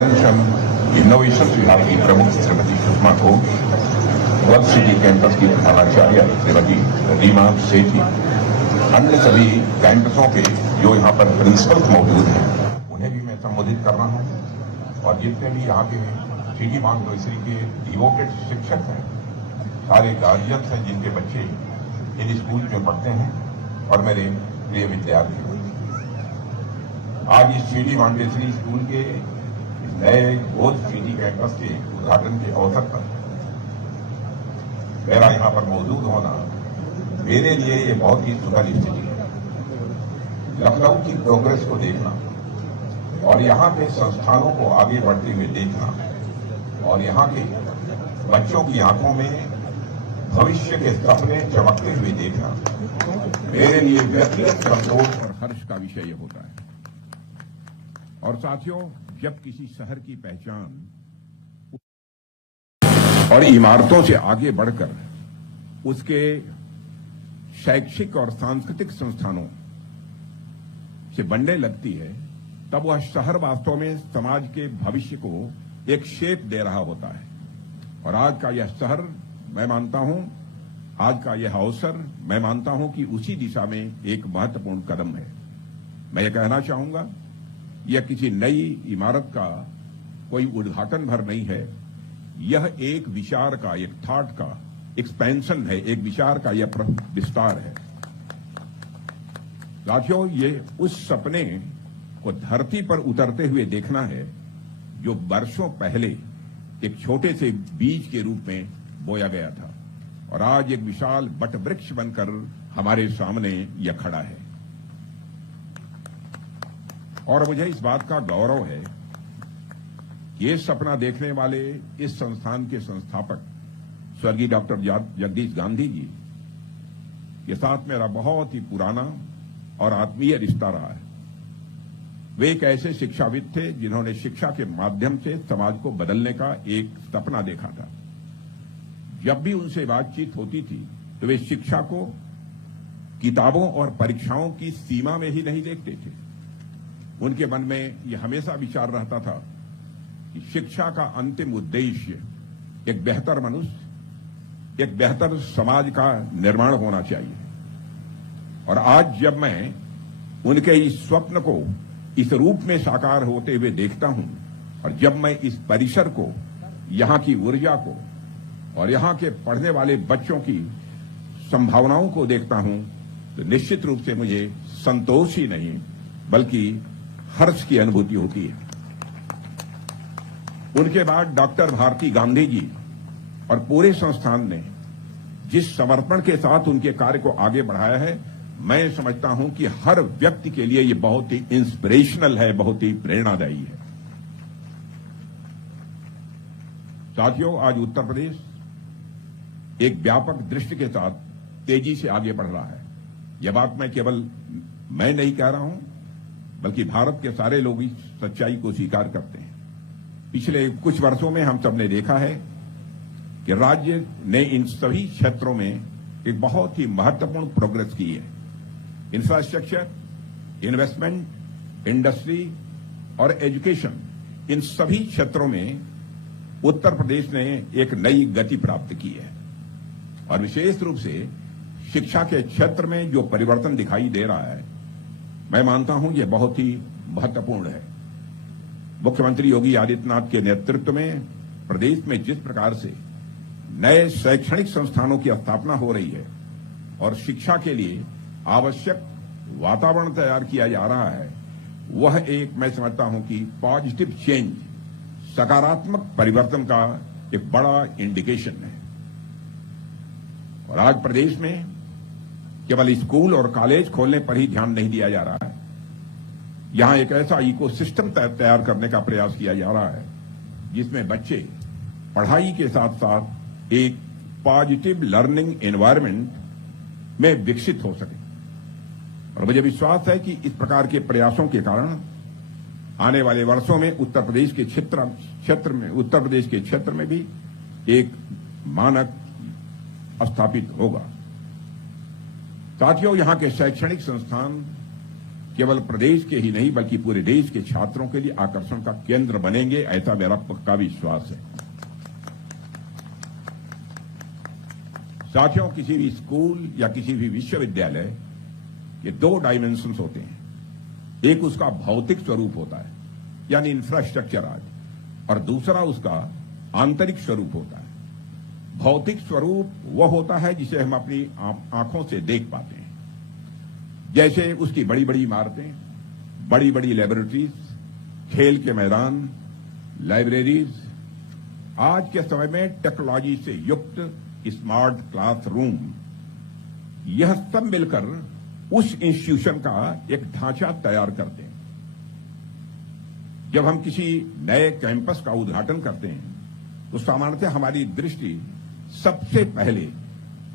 Innovation विभाग की प्रमुख Shrimati Sushma Ghosh, world city campus की प्रधानाचार्य श्रीमती रीमा सेठी, अन्य सभी कैंपसों के जो यहाँ पर प्रिंसिपल्स मौजूद हैं उन्हें भी मैं संबोधित कर रहा हूँ, और जितने भी यहाँ के सिटी मॉन्टेसरी के डिवोटेड शिक्षक हैं, सारे गार्जियंस हैं जिनके बच्चे इन स्कूल में पढ़ते हैं, और मेरे प्रिय विद्यार्थी, आज इस सिटी मॉन्टेसरी स्कूल के नए घोष सिटी कैंपस के उद्घाटन के अवसर पर मेरा यहां पर मौजूद होना मेरे लिए ये बहुत ही सुखद स्थिति है। लखनऊ की प्रोग्रेस को देखना और यहां के संस्थानों को आगे बढ़ते हुए देखना और यहां के बच्चों की आंखों में भविष्य के सपने चमकते हुए देखना मेरे लिए व्यक्तिगत संतोष और हर्ष का विषय होता है। और साथियों, जब किसी शहर की पहचान और इमारतों से आगे बढ़कर उसके शैक्षिक और सांस्कृतिक संस्थानों से बनने लगती है, तब वह शहर वास्तव में समाज के भविष्य को एक शेप दे रहा होता है। और आज का यह शहर, मैं मानता हूं, आज का यह अवसर, मैं मानता हूं कि उसी दिशा में एक महत्वपूर्ण कदम है। मैं ये कहना चाहूंगा, यह किसी नई इमारत का कोई उद्घाटन भर नहीं है, यह एक विचार का, एक थॉट का एक्सपेंशन है, एक विचार का यह विस्तार है। साथियों, ये उस सपने को धरती पर उतरते हुए देखना है जो वर्षों पहले एक छोटे से बीज के रूप में बोया गया था, और आज एक विशाल वटवृक्ष बनकर हमारे सामने यह खड़ा है। और मुझे इस बात का गौरव है, ये सपना देखने वाले इस संस्थान के संस्थापक स्वर्गीय डॉक्टर जगदीश गांधी जी के साथ मेरा बहुत ही पुराना और आत्मीय रिश्ता रहा है। वे एक ऐसे शिक्षाविद थे जिन्होंने शिक्षा के माध्यम से समाज को बदलने का एक सपना देखा था। जब भी उनसे बातचीत होती थी तो वे शिक्षा को किताबों और परीक्षाओं की सीमा में ही नहीं देखते थे। उनके मन में यह हमेशा विचार रहता था कि शिक्षा का अंतिम उद्देश्य एक बेहतर मनुष्य, एक बेहतर समाज का निर्माण होना चाहिए। और आज जब मैं उनके इस स्वप्न को इस रूप में साकार होते हुए देखता हूं, और जब मैं इस परिसर को, यहां की ऊर्जा को और यहां के पढ़ने वाले बच्चों की संभावनाओं को देखता हूं, तो निश्चित रूप से मुझे संतोष ही नहीं बल्कि हर्ष की अनुभूति होती है। उनके बाद डॉक्टर भारती गांधी जी और पूरे संस्थान ने जिस समर्पण के साथ उनके कार्य को आगे बढ़ाया है, मैं समझता हूं कि हर व्यक्ति के लिए ये बहुत ही इंस्पिरेशनल है, बहुत ही प्रेरणादायी है। साथियों, आज उत्तर प्रदेश एक व्यापक दृष्टि के साथ तेजी से आगे बढ़ रहा है। यह बात मैं केवल मैं नहीं कह रहा हूं, बल्कि भारत के सारे लोग इस सच्चाई को स्वीकार करते हैं। पिछले कुछ वर्षों में हम सबने देखा है कि राज्य ने इन सभी क्षेत्रों में एक बहुत ही महत्वपूर्ण प्रोग्रेस की है। इंफ्रास्ट्रक्चर, इन्वेस्टमेंट, इंडस्ट्री और एजुकेशन, इन सभी क्षेत्रों में उत्तर प्रदेश ने एक नई गति प्राप्त की है। और विशेष रूप से शिक्षा के क्षेत्र में जो परिवर्तन दिखाई दे रहा है, मैं मानता हूं यह बहुत ही महत्वपूर्ण है। मुख्यमंत्री योगी आदित्यनाथ के नेतृत्व में प्रदेश में जिस प्रकार से नए शैक्षणिक संस्थानों की स्थापना हो रही है और शिक्षा के लिए आवश्यक वातावरण तैयार किया जा रहा है, वह एक, मैं समझता हूं कि पॉजिटिव चेंज, सकारात्मक परिवर्तन का एक बड़ा इंडिकेशन है। और आज प्रदेश में केवल स्कूल और कॉलेज खोलने पर ही ध्यान नहीं दिया जा रहा है, यहां एक ऐसा इकोसिस्टम तैयार करने का प्रयास किया जा रहा है जिसमें बच्चे पढ़ाई के साथ साथ एक पॉजिटिव लर्निंग एनवायरनमेंट में विकसित हो सके। और मुझे विश्वास है कि इस प्रकार के प्रयासों के कारण आने वाले वर्षों में उत्तर प्रदेश के क्षेत्र में भी एक मानक स्थापित होगा। साथियों, यहां के शैक्षणिक संस्थान केवल प्रदेश के ही नहीं बल्कि पूरे देश के छात्रों के लिए आकर्षण का केंद्र बनेंगे, ऐसा मेरा पक्का विश्वास है। साथियों, किसी भी स्कूल या किसी भी विश्वविद्यालय के दो डायमेंशंस होते हैं। एक उसका भौतिक स्वरूप होता है यानी इंफ्रास्ट्रक्चर आज, और दूसरा उसका आंतरिक स्वरूप होता है। भौतिक स्वरूप वह होता है जिसे हम अपनी आंखों से देख पाते हैं, जैसे उसकी बड़ी बड़ी इमारतें, बड़ी बड़ी लेबोरेटरीज, खेल के मैदान, लाइब्रेरीज, आज के समय में टेक्नोलॉजी से युक्त स्मार्ट क्लासरूम, यह सब मिलकर उस इंस्टीट्यूशन का एक ढांचा तैयार करते हैं। जब हम किसी नए कैंपस का उद्घाटन करते हैं तो सामान्यतः हमारी दृष्टि सबसे पहले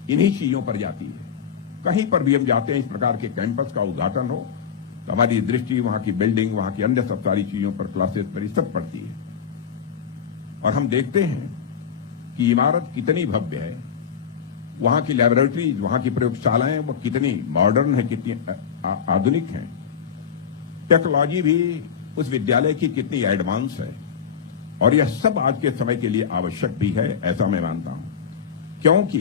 इन्हीं चीजों पर जाती है। कहीं पर भी हम जाते हैं इस प्रकार के कैंपस का उद्घाटन हो तो हमारी दृष्टि वहां की बिल्डिंग, वहां की अन्य सब सारी चीजों पर, क्लासेस पर सब पड़ती है, और हम देखते हैं कि इमारत कितनी भव्य है, वहां की लैबोरेटरीज, वहां की प्रयोगशालाएं वो कितनी मॉडर्न है, कितनी आधुनिक हैं। टेक्नोलॉजी भी उस विद्यालय की कितनी एडवांस है, और यह सब आज के समय के लिए आवश्यक भी है, ऐसा मैं मानता हूं। क्योंकि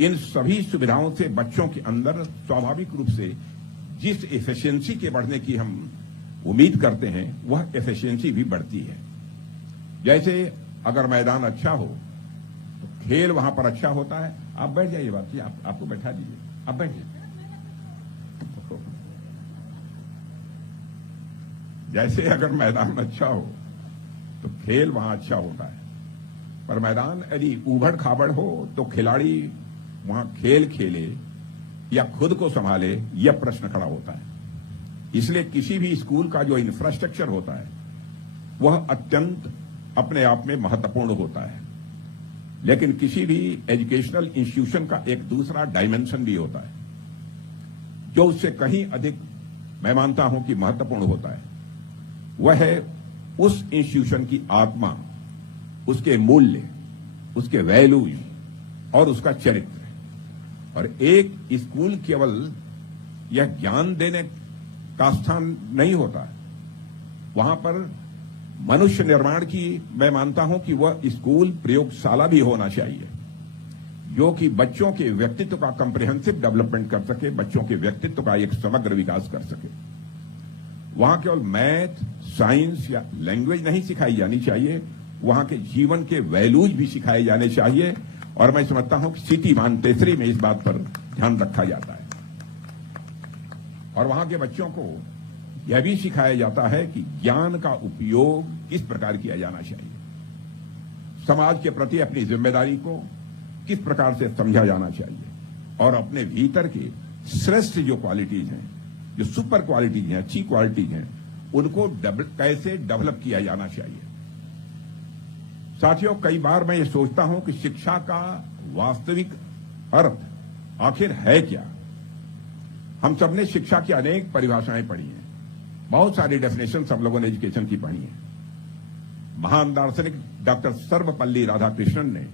इन सभी सुविधाओं से बच्चों के अंदर स्वाभाविक रूप से जिस एफिशिएंसी के बढ़ने की हम उम्मीद करते हैं वह एफिशिएंसी भी बढ़ती है। जैसे अगर मैदान अच्छा हो तो खेल वहां पर अच्छा होता है। आप बैठ जाइए, बात आपको बैठा दीजिए, आप बैठिए। जैसे अगर मैदान अच्छा हो तो खेल वहां अच्छा होता है, पर मैदान यदि उबड़ खाबड़ हो तो खिलाड़ी वहां खेल खेले या खुद को संभाले, यह प्रश्न खड़ा होता है। इसलिए किसी भी स्कूल का जो इंफ्रास्ट्रक्चर होता है वह अत्यंत अपने आप में महत्वपूर्ण होता है, लेकिन किसी भी एजुकेशनल इंस्टीट्यूशन का एक दूसरा डायमेंशन भी होता है जो उससे कहीं अधिक मैं मानता हूं कि महत्वपूर्ण होता है। वह है उस इंस्टीट्यूशन की आत्मा, उसके मूल्य, उसके वैल्यूज और उसका चरित्र। और एक स्कूल केवल यह ज्ञान देने का स्थान नहीं होता, वहां पर मनुष्य निर्माण की मैं मानता हूं कि वह स्कूल प्रयोगशाला भी होना चाहिए, जो कि बच्चों के व्यक्तित्व का कॉम्प्रिहेंसिव डेवलपमेंट कर सके, बच्चों के व्यक्तित्व का एक समग्र विकास कर सके। वहां केवल मैथ, साइंस या लैंग्वेज नहीं सिखाई जानी चाहिए, वहां के जीवन के वैल्यूज भी सिखाए जाने चाहिए। और मैं समझता हूं कि सिटी मॉन्टेसरी में इस बात पर ध्यान रखा जाता है, और वहां के बच्चों को यह भी सिखाया जाता है कि ज्ञान का उपयोग किस प्रकार किया जाना चाहिए, समाज के प्रति अपनी जिम्मेदारी को किस प्रकार से समझा जाना चाहिए, और अपने भीतर के श्रेष्ठ जो क्वालिटीज हैं, जो सुपर क्वालिटीज हैं, अच्छी क्वालिटीज हैं, उनको कैसे डेवलप किया जाना चाहिए। साथियों, कई बार मैं ये सोचता हूं कि शिक्षा का वास्तविक अर्थ आखिर है क्या। हम सबने शिक्षा की अनेक परिभाषाएं पढ़ी हैं, बहुत सारी डेफिनेशन हम लोगों ने एजुकेशन की पढ़ी है। महान दार्शनिक डॉक्टर सर्वपल्ली राधाकृष्णन ने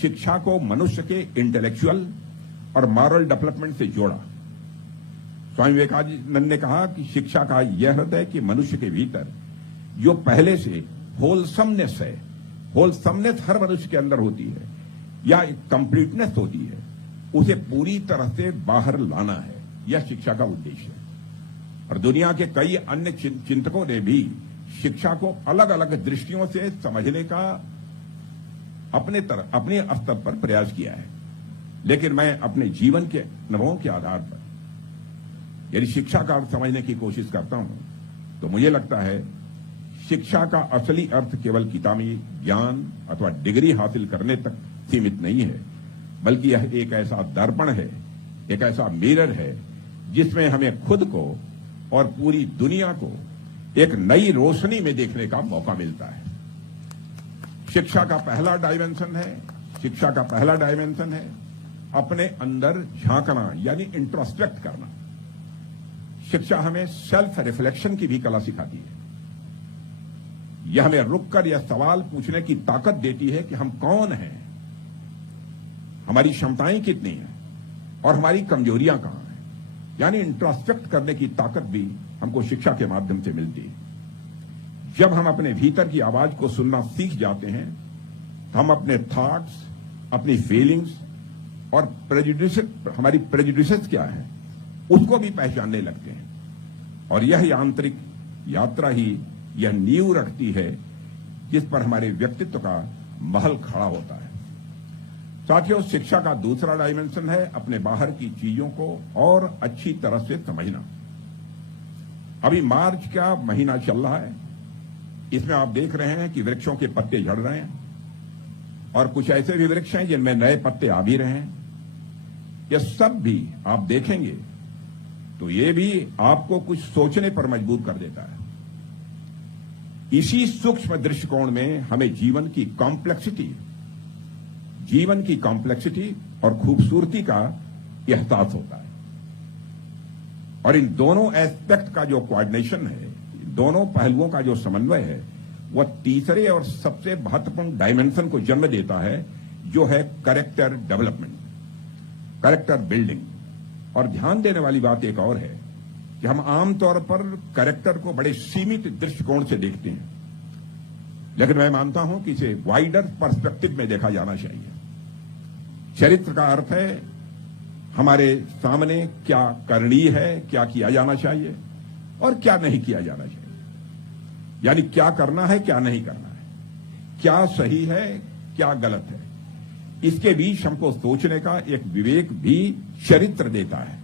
शिक्षा को मनुष्य के इंटेलेक्चुअल और मॉरल डेवलपमेंट से जोड़ा। स्वामी विवेकानंद ने कहा कि शिक्षा का यह अर्थ है कि मनुष्य के भीतर जो पहले से होलसमनेस है, होलसमनेस हर मनुष्य के अंदर होती है या एक कंप्लीटनेस होती है, उसे पूरी तरह से बाहर लाना है। यह शिक्षा का उद्देश्य है। और दुनिया के कई अन्य चिंतकों ने भी शिक्षा को अलग अलग दृष्टियों से समझने का अपने स्तर पर प्रयास किया है, लेकिन मैं अपने जीवन के अनुभवों के आधार पर यदि शिक्षा का अर्थ समझने की कोशिश करता हूं तो मुझे लगता है शिक्षा का असली अर्थ केवल किताबी ज्ञान अथवा डिग्री हासिल करने तक सीमित नहीं है, बल्कि यह एक ऐसा दर्पण है, एक ऐसा मिरर है जिसमें हमें खुद को और पूरी दुनिया को एक नई रोशनी में देखने का मौका मिलता है। शिक्षा का पहला डायमेंशन है अपने अंदर झांकना यानी इंट्रोस्पेक्ट करना। शिक्षा हमें सेल्फ रिफ्लेक्शन की भी कला सिखाती है। यह हमें रुककर यह सवाल पूछने की ताकत देती है कि हम कौन हैं, हमारी क्षमताएं कितनी हैं और हमारी कमजोरियां कहां हैं। यानी इंट्रोस्पेक्ट करने की ताकत भी हमको शिक्षा के माध्यम से मिलती है। जब हम अपने भीतर की आवाज को सुनना सीख जाते हैं, हम अपने थॉट्स, अपनी फीलिंग्स और हमारी प्रेजुडिसेस क्या है उसको भी पहचानने लगते हैं। और यह आंतरिक यात्रा ही यह नींव रखती है जिस पर हमारे व्यक्तित्व का महल खड़ा होता है। साथियों, शिक्षा का दूसरा डायमेंशन है अपने बाहर की चीजों को और अच्छी तरह से समझना। अभी मार्च का महीना चल रहा है, इसमें आप देख रहे हैं कि वृक्षों के पत्ते झड़ रहे हैं और कुछ ऐसे भी वृक्ष हैं जिनमें नए पत्ते आ भी रहे हैं। ये सब भी आप देखेंगे तो ये भी आपको कुछ सोचने पर मजबूर कर देता है। इसी सूक्ष्म दृष्टिकोण में हमें जीवन की कॉम्प्लेक्सिटी और खूबसूरती का एहसास होता है। और इन दोनों एस्पेक्ट का जो कोऑर्डिनेशन है, दोनों पहलुओं का जो समन्वय है, वह तीसरे और सबसे महत्वपूर्ण डायमेंशन को जन्म देता है, जो है कैरेक्टर डेवलपमेंट, कैरेक्टर बिल्डिंग। और ध्यान देने वाली बात एक और है कि हम आमतौर पर कैरेक्टर को बड़े सीमित दृष्टिकोण से देखते हैं, लेकिन मैं मानता हूं कि इसे वाइडर पर्सपेक्टिव में देखा जाना चाहिए। चरित्र का अर्थ है हमारे सामने क्या करणीय है, क्या किया जाना चाहिए और क्या नहीं किया जाना चाहिए, यानी क्या करना है, क्या नहीं करना है, क्या सही है, क्या गलत है। इसके बीच हमको सोचने का एक विवेक भी चरित्र देता है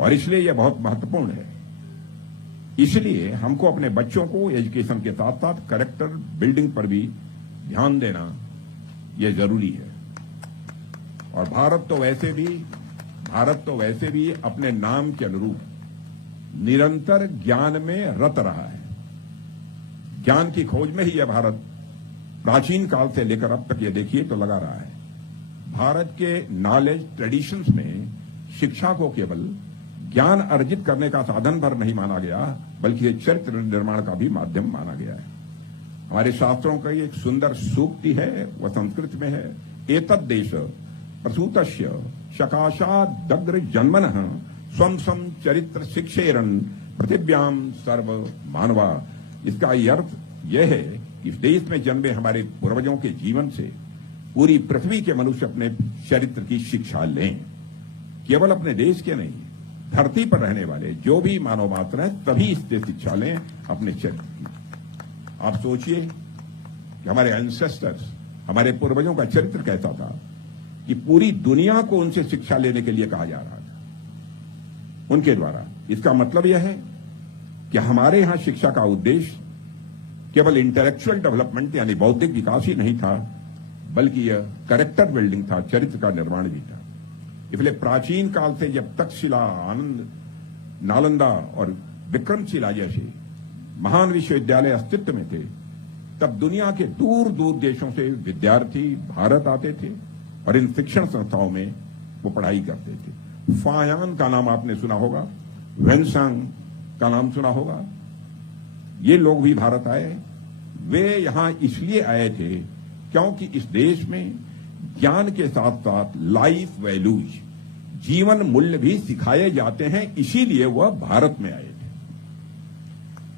और इसलिए यह बहुत महत्वपूर्ण है। इसलिए हमको अपने बच्चों को एजुकेशन के साथ साथ कैरेक्टर बिल्डिंग पर भी ध्यान देना यह जरूरी है। और भारत तो वैसे भी अपने नाम के अनुरूप निरंतर ज्ञान में रत रहा है। ज्ञान की खोज में ही यह भारत प्राचीन काल से लेकर अब तक ये देखिए तो लगा रहा है। भारत के नॉलेज ट्रेडिशंस में शिक्षा को केवल ज्ञान अर्जित करने का साधन भर नहीं माना गया, बल्कि ये चरित्र निर्माण का भी माध्यम माना गया है। हमारे शास्त्रों का एक सुंदर सूक्ति है, वह संस्कृत में है, एतद् देश प्रसूतस्य शकाशादग्र जन्मनः स्वं स्वं चरित्र शिक्षेरन पृथिव्याम सर्व मानवा। इसका अर्थ यह है कि इस देश में जन्मे हमारे पूर्वजों के जीवन से पूरी पृथ्वी के मनुष्य अपने चरित्र की शिक्षा लें। केवल अपने देश के नहीं, धरती पर रहने वाले जो भी मानव मात्र हैं तभी इससे शिक्षा लें अपने चरित्र की। आप सोचिए कि हमारे एंसेस्टर्स, हमारे पूर्वजों का चरित्र कैसा था कि पूरी दुनिया को उनसे शिक्षा लेने के लिए कहा जा रहा था उनके द्वारा। इसका मतलब यह है कि हमारे यहां शिक्षा का उद्देश्य केवल इंटेलेक्चुअल डेवलपमेंट यानी बौद्धिक विकास ही नहीं था, बल्कि यह कैरेक्टर बिल्डिंग था, चरित्र का निर्माण भी था। इसलिए प्राचीन काल से जब तक्षशिला, आनंद, नालंदा और विक्रमशिला जैसे महान विश्वविद्यालय अस्तित्व में थे, तब दुनिया के दूर दूर देशों से विद्यार्थी भारत आते थे और इन शिक्षण संस्थाओं में वो पढ़ाई करते थे। फायान का नाम आपने सुना होगा, वेनसांग का नाम सुना होगा। ये लोग भी भारत आए। वे यहां इसलिए आए थे क्योंकि इस देश में ज्ञान के साथ साथ लाइफ वैल्यूज, जीवन मूल्य भी सिखाए जाते हैं, इसीलिए वह भारत में आए थे।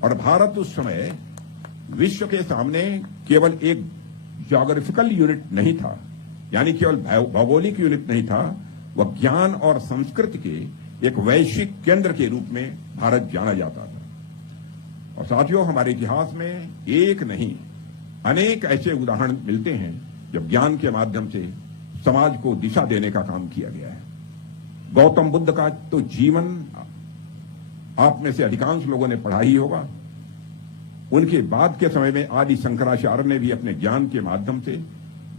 और भारत उस समय विश्व के सामने केवल एक ज्योग्राफिकल यूनिट नहीं था, यानी केवल भौगोलिक यूनिट नहीं था, वह ज्ञान और संस्कृति के एक वैश्विक केंद्र के रूप में भारत जाना जाता था। और साथियों, हमारे इतिहास में एक नहीं अनेक ऐसे उदाहरण मिलते हैं जब ज्ञान के माध्यम से समाज को दिशा देने का काम किया गया है। गौतम बुद्ध का तो जीवन आप में से अधिकांश लोगों ने पढ़ा ही होगा। उनके बाद के समय में आदि शंकराचार्य ने भी अपने ज्ञान के माध्यम से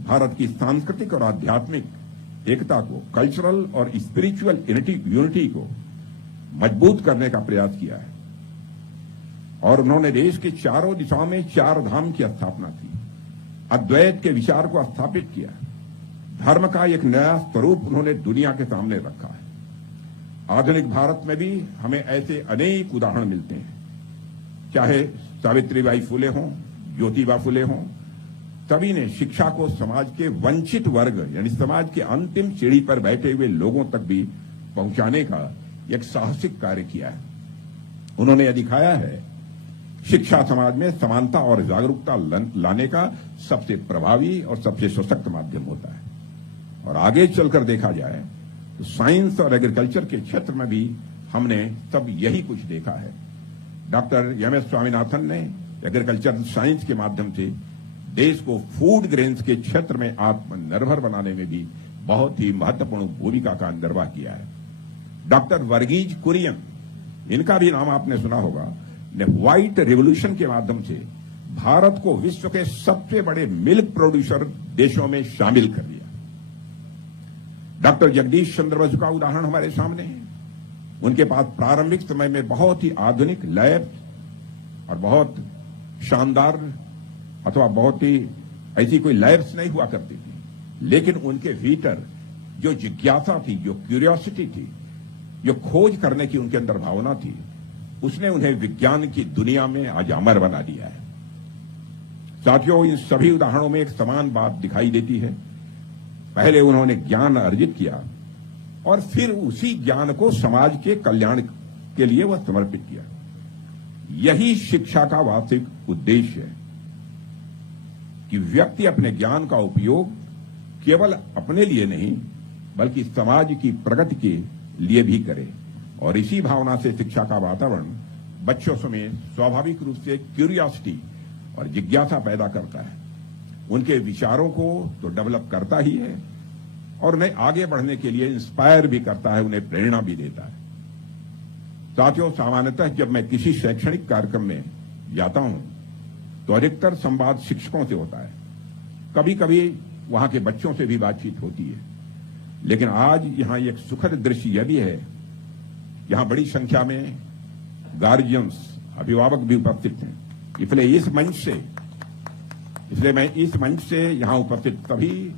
भारत की सांस्कृतिक और आध्यात्मिक एकता को, कल्चरल और स्पिरिचुअल यूनिटी को मजबूत करने का प्रयास किया है। और उन्होंने देश के चारों दिशाओं में चार धाम की स्थापना की, अद्वैत के विचार को स्थापित किया, धर्म का एक नया स्वरूप उन्होंने दुनिया के सामने रखा है। आधुनिक भारत में भी हमें ऐसे अनेक उदाहरण मिलते हैं, चाहे सावित्रीबाई फुले हों, ज्योतिबा फुले हों, सभी ने शिक्षा को समाज के वंचित वर्ग यानी समाज के अंतिम सीढ़ी पर बैठे हुए लोगों तक भी पहुंचाने का एक साहसिक कार्य किया है। उन्होंने यह दिखाया है शिक्षा समाज में समानता और जागरूकता लाने का सबसे प्रभावी और सबसे सशक्त माध्यम होता है। और आगे चलकर देखा जाए तो साइंस और एग्रीकल्चर के क्षेत्र में भी हमने सब यही कुछ देखा है। Doctor MS. स्वामीनाथन ने एग्रीकल्चर साइंस के माध्यम से देश को फूड ग्रेन्स के क्षेत्र में आत्मनिर्भर बनाने में भी बहुत ही महत्वपूर्ण भूमिका का निर्वाह किया है। डॉक्टर वर्गीज कुरियन, इनका भी नाम आपने सुना होगा, ने व्हाइट रिवॉल्यूशन के माध्यम से भारत को विश्व के सबसे बड़े मिल्क प्रोड्यूसर देशों में शामिल कर लिया। डॉक्टर जगदीश चंद्र बसु का उदाहरण हमारे सामने है। उनके पास प्रारंभिक समय में बहुत ही आधुनिक लैब और बहुत शानदार अथवा बहुत ही ऐसी कोई लैब्स नहीं हुआ करती थी, लेकिन उनके भीतर जो जिज्ञासा थी, जो क्यूरियोसिटी थी, जो खोज करने की उनके अंदर भावना थी, उसने उन्हें विज्ञान की दुनिया में आज अमर बना दिया है। साथियों, इन सभी उदाहरणों में एक समान बात दिखाई देती है। पहले उन्होंने ज्ञान अर्जित किया और फिर उसी ज्ञान को समाज के कल्याण के लिए वह समर्पित किया। यही शिक्षा का वास्तविक उद्देश्य है कि व्यक्ति अपने ज्ञान का उपयोग केवल अपने लिए नहीं बल्कि समाज की प्रगति के लिए भी करे। और इसी भावना से शिक्षा का वातावरण बच्चों में स्वाभाविक रूप से क्यूरियोसिटी और जिज्ञासा पैदा करता है। उनके विचारों को तो डेवलप करता ही है और उन्हें आगे बढ़ने के लिए इंस्पायर भी करता है, उन्हें प्रेरणा भी देता है। साथियों, सामान्यतः जब मैं किसी शैक्षणिक कार्यक्रम में जाता हूं तो अधिकतर संवाद शिक्षकों से होता है। कभी कभी वहां के बच्चों से भी बातचीत होती है, लेकिन आज यहां एक सुखद दृश्य यह भी है, यहां बड़ी संख्या में गार्जियंस, अभिभावक भी उपस्थित हैं। इसलिए मैं इस मंच से यहां उपस्थित सभी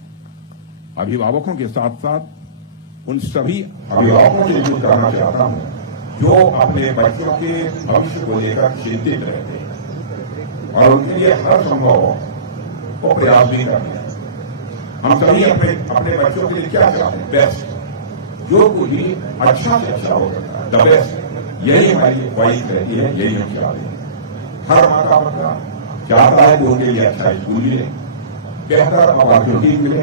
अभिभावकों के साथ साथ उन सभी अभिभावकों से भी करना चाहता हूं जो अपने बच्चों के भविष्य को लेकर चिंतित रहते हैं और उनके लिए हर संभव को प्रयास भी करते हैं। हम सभी अपने बच्चों के लिए क्या चाहते हैं? बेस्ट, जो कुछ भी अच्छा से अच्छा हो सकता है, द बेस्ट, यही हमारी ख्वाहिश रहती है, यही हम चाहते हैं। हर माता पिता चाहता है कि उनके लिए अच्छा स्कूल मिले, बेहतर अपॉर्चुनिटी मिले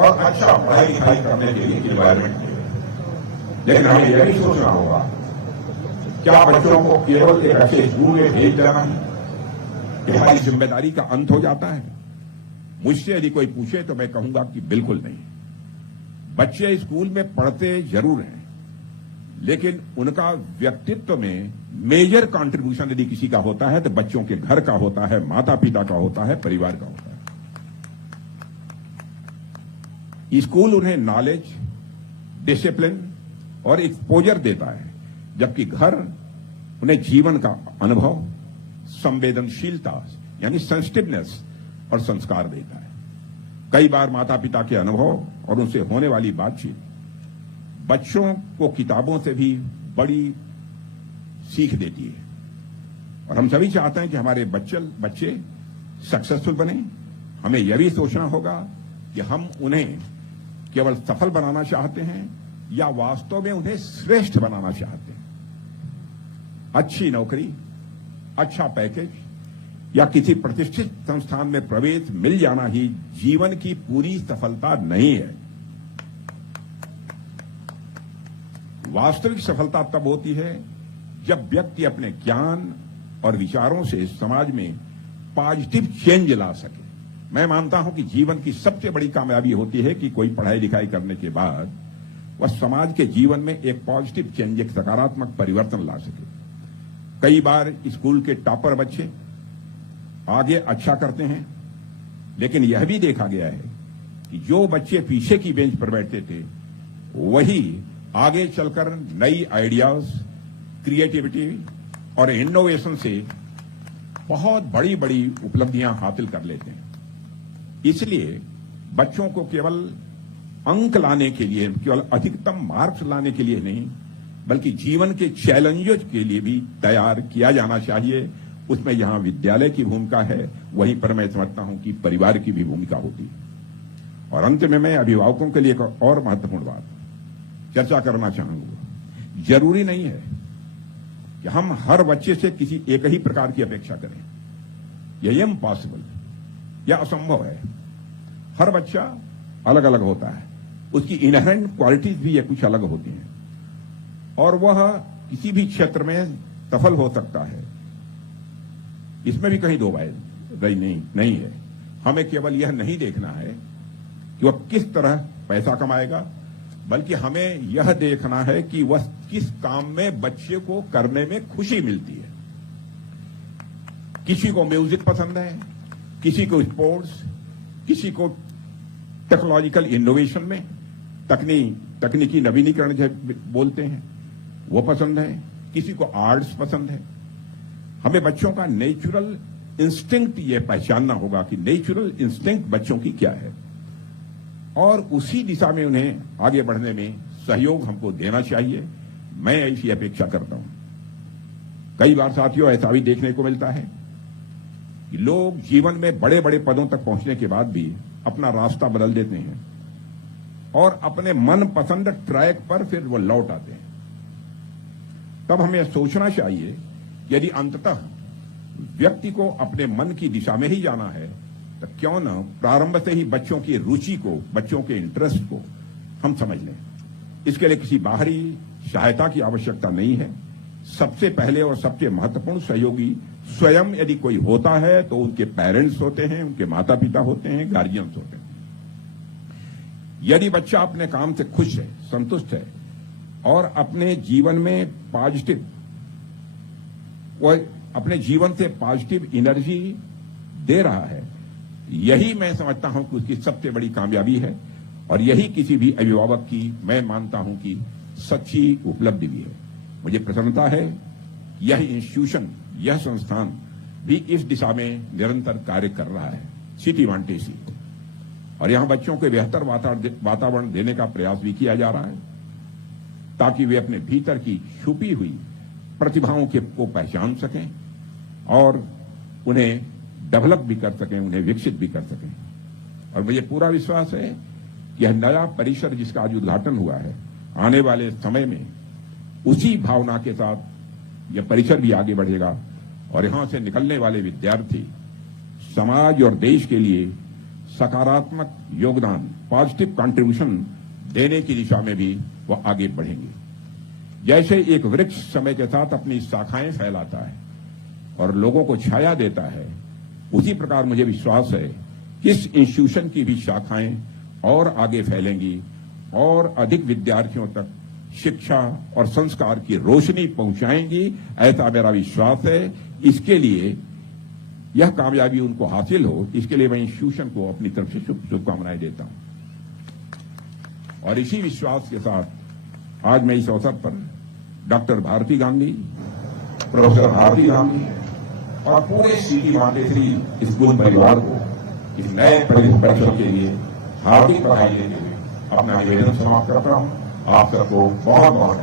और अच्छा पढ़ाई लिखाई करने के लिए एनवायरमेंट मिले। लेकिन हमें यह भी सोचना होगा, क्या बच्चों को केवल एक अच्छे स्कूल में भेज देना है कि हमारी जिम्मेदारी का अंत हो जाता है? मुझसे यदि कोई पूछे तो मैं कहूंगा कि बिल्कुल नहीं। बच्चे स्कूल में पढ़ते जरूर हैं, लेकिन उनका व्यक्तित्व में मेजर कंट्रीब्यूशन यदि किसी का होता है तो बच्चों के घर का होता है, माता पिता का होता है, परिवार का होता है। स्कूल उन्हें नॉलेज, डिसिप्लिन और एक्सपोजर देता है, जबकि घर उन्हें जीवन का अनुभव, संवेदनशीलता यानी सेंसिटिवनेस और संस्कार देता है। कई बार माता पिता के अनुभव और उनसे होने वाली बातचीत बच्चों को किताबों से भी बड़ी सीख देती है। और हम सभी चाहते हैं कि हमारे बच्चे सक्सेसफुल बने। हमें यह भी सोचना होगा कि हम उन्हें केवल सफल बनाना चाहते हैं या वास्तव में उन्हें श्रेष्ठ बनाना चाहते हैं। अच्छी नौकरी, अच्छा पैकेज या किसी प्रतिष्ठित संस्थान में प्रवेश मिल जाना ही जीवन की पूरी सफलता नहीं है। वास्तविक सफलता तब होती है जब व्यक्ति अपने ज्ञान और विचारों से समाज में पॉजिटिव चेंज ला सके। मैं मानता हूं कि जीवन की सबसे बड़ी कामयाबी होती है कि कोई पढ़ाई लिखाई करने के बाद वह समाज के जीवन में एक पॉजिटिव चेंज, एक सकारात्मक परिवर्तन ला सके। कई बार स्कूल के टॉपर बच्चे आगे अच्छा करते हैं, लेकिन यह भी देखा गया है कि जो बच्चे पीछे की बेंच पर बैठते थे वही आगे चलकर नई आइडियाज, क्रिएटिविटी और इनोवेशन से बहुत बड़ी बड़ी उपलब्धियां हासिल कर लेते हैं। इसलिए बच्चों को केवल अंक लाने के लिए, केवल अधिकतम मार्क्स लाने के लिए नहीं, बल्कि जीवन के चैलेंजेस के लिए भी तैयार किया जाना चाहिए। उसमें यहां विद्यालय की भूमिका है, वहीं पर मैं समझता हूं कि परिवार की भी भूमिका होती है। और अंत में मैं अभिभावकों के लिए एक और महत्वपूर्ण बात चर्चा करना चाहूंगा जरूरी नहीं है कि हम हर बच्चे से किसी एक ही प्रकार की अपेक्षा करें। यह इम्पॉसिबल, यह असंभव है। हर बच्चा अलग अलग होता है, उसकी इनहेरेंट क्वालिटीज भी ये कुछ अलग होती हैं और वह किसी भी क्षेत्र में सफल हो सकता है। इसमें भी कहीं दो राय नहीं है। हमें केवल यह नहीं देखना है कि वह किस तरह पैसा कमाएगा, बल्कि हमें यह देखना है कि वह किस काम में बच्चे को करने में खुशी मिलती है। किसी को म्यूजिक पसंद है, किसी को स्पोर्ट्स, किसी को टेक्नोलॉजिकल इनोवेशन में तकनीकी नवीनीकरण बोलते हैं वो पसंद है, किसी को आर्ट्स पसंद है। हमें बच्चों का नेचुरल इंस्टिंक्ट ये पहचानना होगा कि नेचुरल इंस्टिंक्ट बच्चों की क्या है और उसी दिशा में उन्हें आगे बढ़ने में सहयोग हमको देना चाहिए। मैं ऐसी अपेक्षा करता हूं। कई बार साथियों ऐसा भी देखने को मिलता है कि लोग जीवन में बड़े बड़े पदों तक पहुंचने के बाद भी अपना रास्ता बदल देते हैं और अपने मनपसंद ट्रैक पर फिर वो लौट आते हैं। तब हमें सोचना चाहिए कि यदि अंततः व्यक्ति को अपने मन की दिशा में ही जाना है तो क्यों न प्रारंभ से ही बच्चों की रुचि को, बच्चों के इंटरेस्ट को हम समझ लें। इसके लिए किसी बाहरी सहायता की आवश्यकता नहीं है। सबसे पहले और सबसे महत्वपूर्ण सहयोगी स्वयं यदि कोई होता है तो उनके पेरेंट्स होते हैं, उनके माता पिता होते हैं, गार्जियंस होते हैं। यदि बच्चा अपने काम से खुश है, संतुष्ट है और अपने जीवन में पॉजिटिव, वह अपने जीवन से पॉजिटिव एनर्जी दे रहा है, यही मैं समझता हूं कि उसकी सबसे बड़ी कामयाबी है और यही किसी भी अभिभावक की मैं मानता हूं कि सच्ची उपलब्धि भी है। मुझे प्रसन्नता है यह इंस्टीट्यूशन, यह संस्थान भी इस दिशा में निरंतर कार्य कर रहा है, सिटी वांटेसी, और यहां बच्चों को बेहतर वातावरण देने का प्रयास भी किया जा रहा है ताकि वे अपने भीतर की छुपी हुई प्रतिभाओं को पहचान सकें और उन्हें डेवलप भी कर सकें, उन्हें विकसित भी कर सकें। और मुझे पूरा विश्वास है कि यह नया परिसर जिसका आज उद्घाटन हुआ है, आने वाले समय में उसी भावना के साथ यह परिसर भी आगे बढ़ेगा और यहां से निकलने वाले विद्यार्थी समाज और देश के लिए सकारात्मक योगदान, पॉजिटिव कंट्रीब्यूशन देने की दिशा में भी वह आगे बढ़ेंगे। जैसे एक वृक्ष समय के साथ अपनी शाखाएं फैलाता है और लोगों को छाया देता है, उसी प्रकार मुझे विश्वास है कि इस इंस्टीट्यूशन की भी शाखाएं और आगे फैलेंगी और अधिक विद्यार्थियों तक शिक्षा और संस्कार की रोशनी पहुंचाएंगी, ऐसा मेरा विश्वास है। इसके लिए यह कामयाबी उनको हासिल हो, इसके लिए मैं इंस्टीट्यूशन को अपनी तरफ से शुभकामनाएं देता हूं। और इसी विश्वास के साथ आज मैं इस अवसर पर डॉक्टर भारती गांधी, प्रोफेसर भारती गांधी और पूरे सिटी वांटेसी स्कूल परिवार को इस नए परिसर के लिए हार्दिक बधाई देते हुए अपना निवेदन समाप्त करता हूं। आप सबको बहुत बहुत